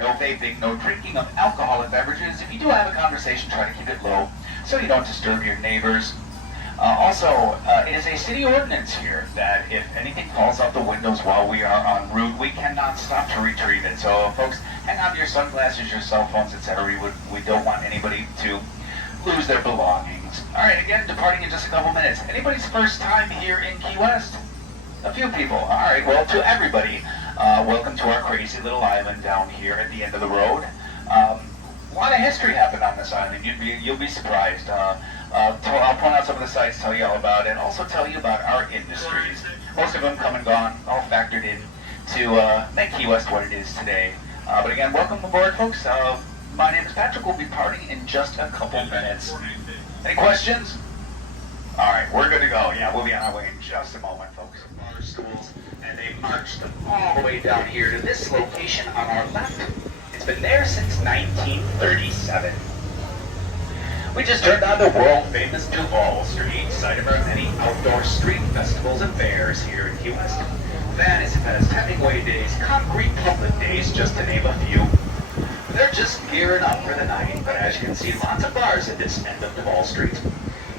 no vaping, no drinking of alcoholic beverages. If you do have a conversation, try to keep it low so you don't disturb your neighbors. It is a city ordinance here that if anything falls out the windows while we are en route, we cannot stop to retrieve it. So folks, hang on to your sunglasses, your cell phones, etc. We don't want anybody to lose their belongings. All right, again, departing in just a couple minutes. Anybody's first time here in Key West? A few people. All right, well, to everybody, welcome to our crazy little island down here at the end of the road. A lot of history happened on this island. You'll be surprised. I'll point out some of the sites, tell you all about it, also tell you about our industries. Most of them come and gone, all factored in to make Key West what it is today. But again, welcome aboard, folks. My name is Patrick. We'll be partying in just a couple minutes. Any questions? All right, we're good to go. Yeah, we'll be on our way in just a moment, folks. Our schools, and they marched them all the way down here to this location on our left. It's been there since 1937. We just turned on the world-famous Duval Street, site of our many outdoor street festivals and fairs here in Key West. Venice Fest, Hemingway Days, Concrete Public Days, just to name a few. They're just gearing up for the night, but as you can see, lots of bars at this end of Duval Street.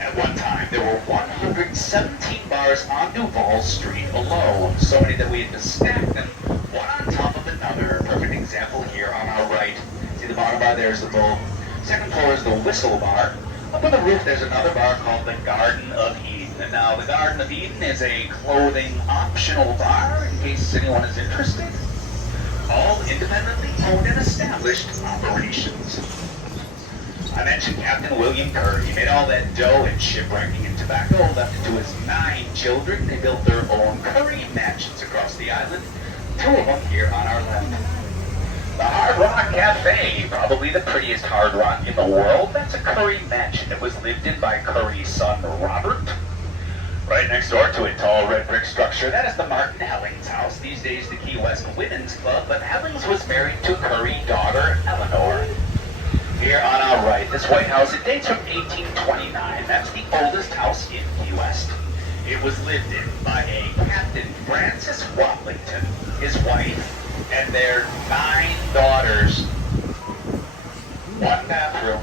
At one time, there were 117 bars on Duval Street alone, so many that we had to stack them one on top of another. Perfect example here on our right. See the bottom bar there's the Bull. Second floor is the Whistle Bar. Up on the roof there's another bar called the Garden of Eden. And now the Garden of Eden is a clothing optional bar in case anyone is interested. All independently owned and established operations. I mentioned Captain William Kerr. He made all that dough and shipwrecking and tobacco, left it to his 9 children. They built their own Curry mansions across the island. 2 of them here on our left. The Hard Rock Cafe, probably the prettiest Hard Rock in the world. That's a Curry mansion. It was lived in by Curry's son, Robert. Right next door to a tall red brick structure, that is the Martin Hellings house. These days the Key West Women's Club, but Hellings was married to Curry's daughter, Eleanor. Here on our right, this White House, it dates from 1829. That's the oldest house in Key West. It was lived in by a Captain Francis Watlington, his wife, and their 9 daughters. 1 bathroom.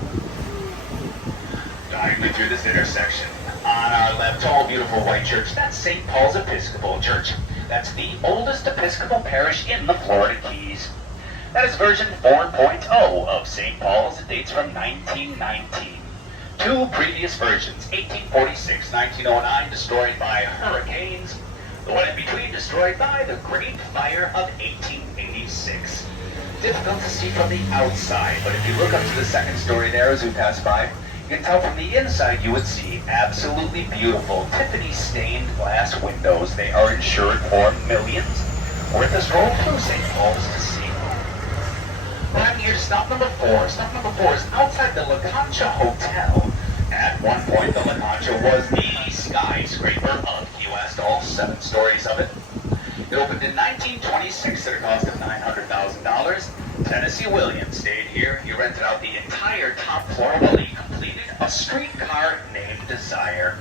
Diving through this intersection. On our left, tall, beautiful white church. That's St. Paul's Episcopal Church. That's the oldest Episcopal parish in the Florida Keys. That is version 4.0 of St. Paul's. It dates from 1919. 2 previous versions, 1846, 1909, destroyed by hurricanes. The one in between destroyed by the Great Fire of 1886. Difficult to see from the outside, but if you look up to the second story there as we pass by, you can tell from the inside you would see absolutely beautiful Tiffany-stained glass windows. They are insured for millions. Worth a stroll through St. Paul's to see. Well, I'm here to stop number 4. Stop number 4 is outside the La Concha Hotel. At one point, the La Concha was the skyscraper of Key West, all 7 stories of it. It opened in 1926 at a cost of $900,000. Tennessee Williams stayed here. He rented out the entire top floor while he completed a streetcar named Desire.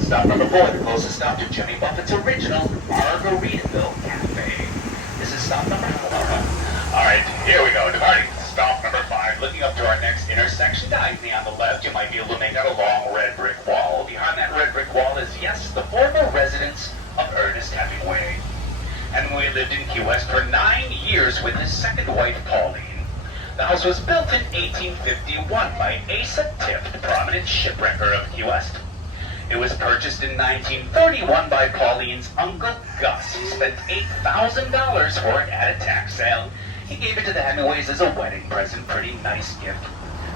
Stop number 4, the closest stop to Jimmy Buffett's original Margaritaville Cafe. This is stop number 4. All right, here we go. Departing stop number 5. Looking up to our next intersection, diagonally on the left, you might be able to make out a long red brick wall. Behind that red brick wall is, yes, the former residence of Ernest Hemingway. Hemingway lived in Key West for 9 years with his second wife, Pauline. The house was built in 1851 by Asa Tift, the prominent shipwrecker of Key West. It was purchased in 1931 by Pauline's uncle, Gus. He spent $8,000 for it at a tax sale. He gave it to the Hemingways as a wedding present. Pretty nice gift.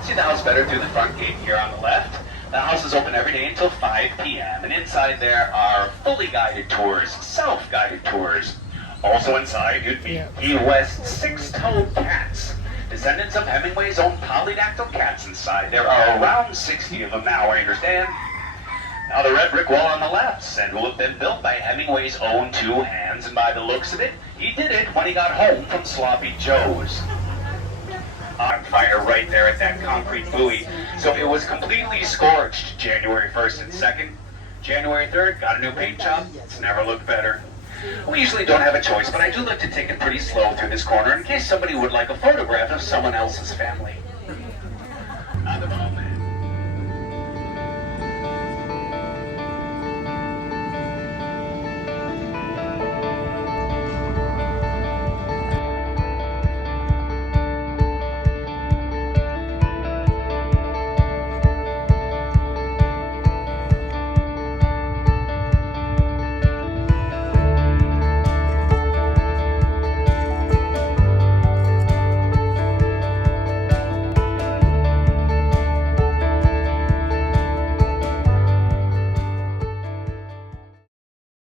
See the house better through the front gate here on the left. The house is open every day until 5 p.m. And inside there are fully guided tours, self-guided tours. Also inside, you'd meet Key West's 6-toed cats. Descendants of Hemingway's own polydactyl cats inside. There are around 60 of them now, I understand. Now the red brick wall on the left said to have been built by Hemingway's own 2 hands, and by the looks of it, he did it when he got home from Sloppy Joe's. On fire right there at that concrete buoy. So it was completely scorched January 1st and 2nd. January 3rd, got a new paint job. It's never looked better. We usually don't have a choice, but I do like to take it pretty slow through this corner in case somebody would like a photograph of someone else's family.